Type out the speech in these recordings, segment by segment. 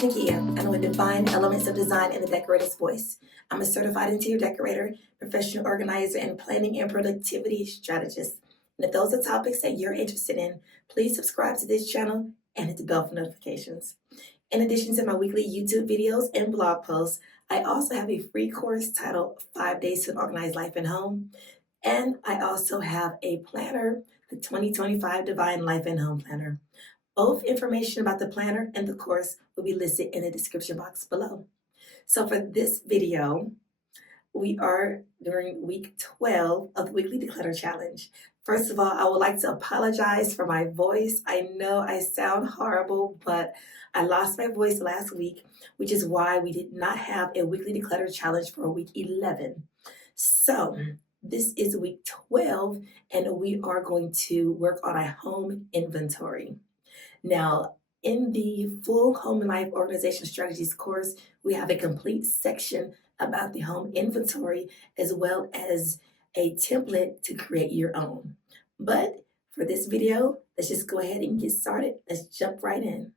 Nakia, and I will define elements of design in the decorator's voice. I'm a certified interior decorator, professional organizer, and planning and productivity strategist. And if those are topics that you're interested in, please subscribe to this channel and hit the bell for notifications. In addition to my weekly YouTube videos and blog posts, I also have a free course titled 5 Days to an Organized Life and Home. And I also have a planner, the 2025 Divine Life and Home Planner. Both information about the planner and the course will be listed in the description box below. So for this video, we are during week 12 of the Weekly Declutter Challenge. First of all, I would like to apologize for my voice. I know I sound horrible, but I lost my voice last week, which is why we did not have a Weekly Declutter Challenge for week 11. So this is week 12, and we are going to work on a home inventory. Now, in the full Home and Life Organization Strategies course, we have a complete section about the home inventory as well as a template to create your own. But for this video, let's just go ahead and get started. Let's jump right in.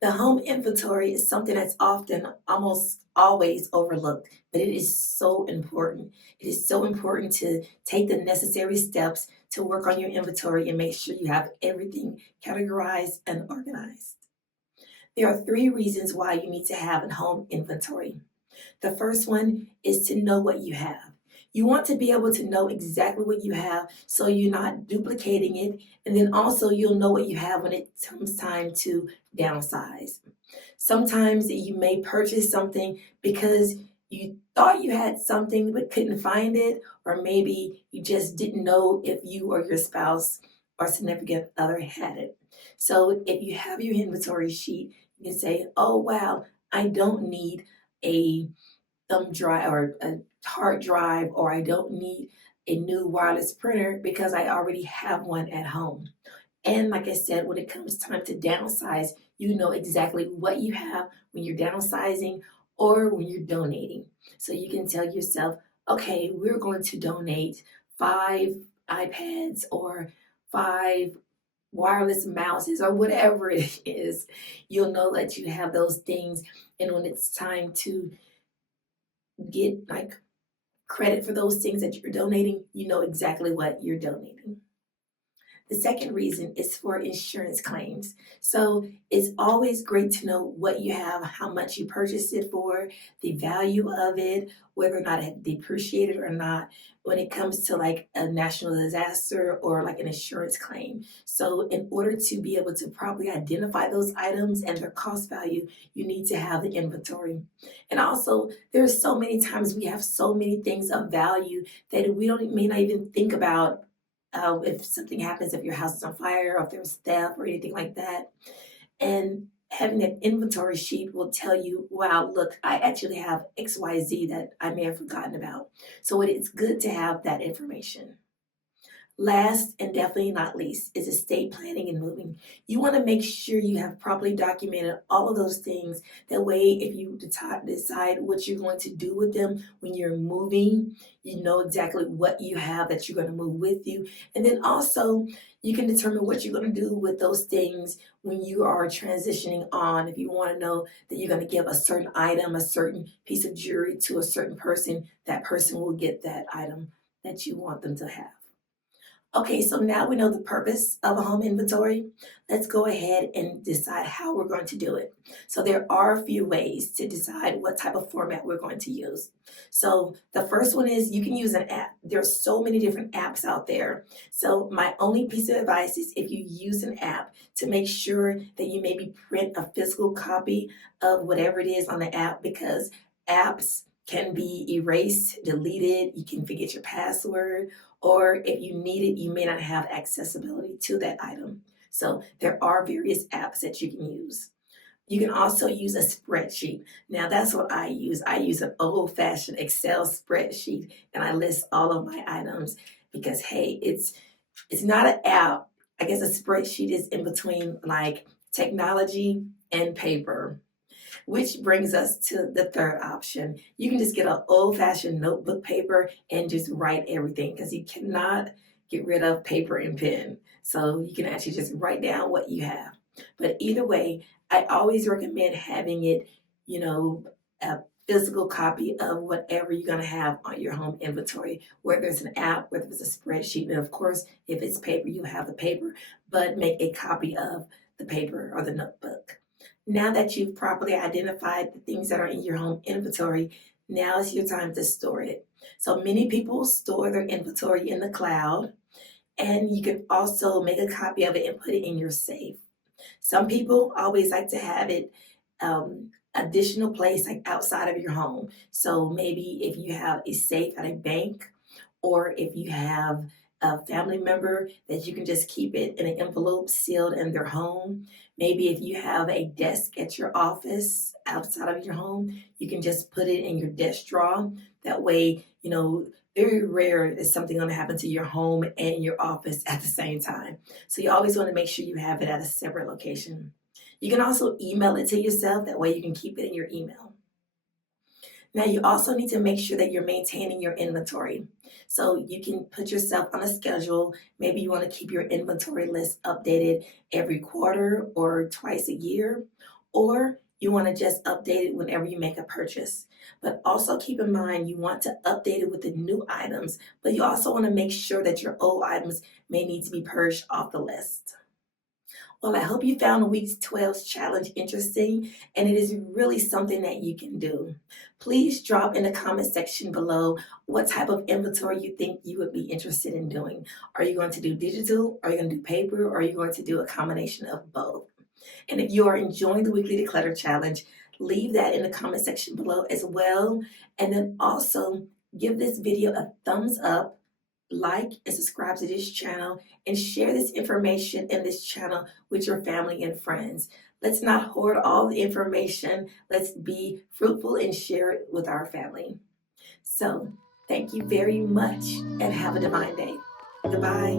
The home inventory is something that's often, almost always overlooked, but it is so important. It is so important to take the necessary steps to work on your inventory and make sure you have everything categorized and organized. There are 3 reasons why you need to have a home inventory. The first one is to know what you have. You want to be able to know exactly what you have so you're not duplicating it, and then also you'll know what you have when it comes time to downsize. Sometimes you may purchase something because you thought you had something but couldn't find it, or maybe you just didn't know if you or your spouse or significant other had it. So if you have your inventory sheet, you can say, oh wow, I don't need a thumb drive or a hard drive, or I don't need a new wireless printer because I already have one at home. And like I said, when it comes time to downsize, you know exactly what you have when you're downsizing or when you're donating. So you can tell yourself, okay, we're going to donate 5 iPads or 5 wireless mouses or whatever it is. You'll know that you have those things, and when it's time to get like credit for those things that you're donating, you know exactly what you're donating. The second reason is for insurance claims. So it's always great to know what you have, how much you purchased it for, the value of it, whether or not it depreciated or not, when it comes to like a national disaster or like an insurance claim. So in order to be able to properly identify those items and their cost value, you need to have the inventory. And also, there's so many times we have so many things of value that we may not even think about. If something happens, if your house is on fire, or if there's theft or anything like that. And having that inventory sheet will tell you, wow, look, I actually have XYZ that I may have forgotten about. So it is good to have that information. Last and definitely not least is estate planning and moving. You want to make sure you have properly documented all of those things. That way, if you decide what you're going to do with them when you're moving, you know exactly what you have that you're going to move with you. And then also, you can determine what you're going to do with those things when you are transitioning on. If you want to know that you're going to give a certain item, a certain piece of jewelry to a certain person, that person will get that item that you want them to have. Okay, so now we know the purpose of a home inventory. Let's go ahead and decide how we're going to do it. So there are a few ways to decide what type of format we're going to use. So the first one is you can use an app. There's so many different apps out there. So my only piece of advice is if you use an app, to make sure that you maybe print a physical copy of whatever it is on the app, because apps can be erased, deleted, you can forget your password, or if you need it, you may not have accessibility to that item. So there are various apps that you can use. You can also use a spreadsheet. Now that's what I use. I use an old-fashioned Excel spreadsheet, and I list all of my items because, hey, it's not an app. I guess a spreadsheet is in between like technology and paper. Which brings us to the third option. You can just get an old-fashioned notebook paper and just write everything, because you cannot get rid of paper and pen. So you can actually just write down what you have. But either way, I always recommend having it, a physical copy of whatever you're going to have on your home inventory, whether it's an app, whether it's a spreadsheet, and of course, if it's paper, you have the paper, but make a copy of the paper or the notebook. Now that you've properly identified the things that are in your home inventory, now is your time to store it. So many people store their inventory in the cloud, and you can also make a copy of it and put it in your safe. Some people always like to have it additional place like outside of your home. So maybe if you have a safe at a bank, or if you have a family member that you can just keep it in an envelope sealed in their home. Maybe if you have a desk at your office outside of your home, you can just put it in your desk drawer. That way, very rare is something going to happen to your home and your office at the same time. So you always want to make sure you have it at a separate location. You can also email it to yourself. That way you can keep it in your email. Now you also need to make sure that you're maintaining your inventory. So you can put yourself on a schedule. Maybe you want to keep your inventory list updated every quarter or twice a year, or you want to just update it whenever you make a purchase. But also keep in mind you want to update it with the new items, but you also want to make sure that your old items may need to be purged off the list. Well, I hope you found week 12's challenge interesting, and it is really something that you can do. Please drop in the comment section below what type of inventory you think you would be interested in doing. Are you going to do digital? Are you going to do paper? Or are you going to do a combination of both? And if you are enjoying the Weekly Declutter Challenge, leave that in the comment section below as well. And then also give this video a thumbs up, like and subscribe to this channel, and share this information in this channel with your family and friends. Let's not hoard all the information. Let's be fruitful and share it with our family. So thank you very much and have a divine day. Goodbye.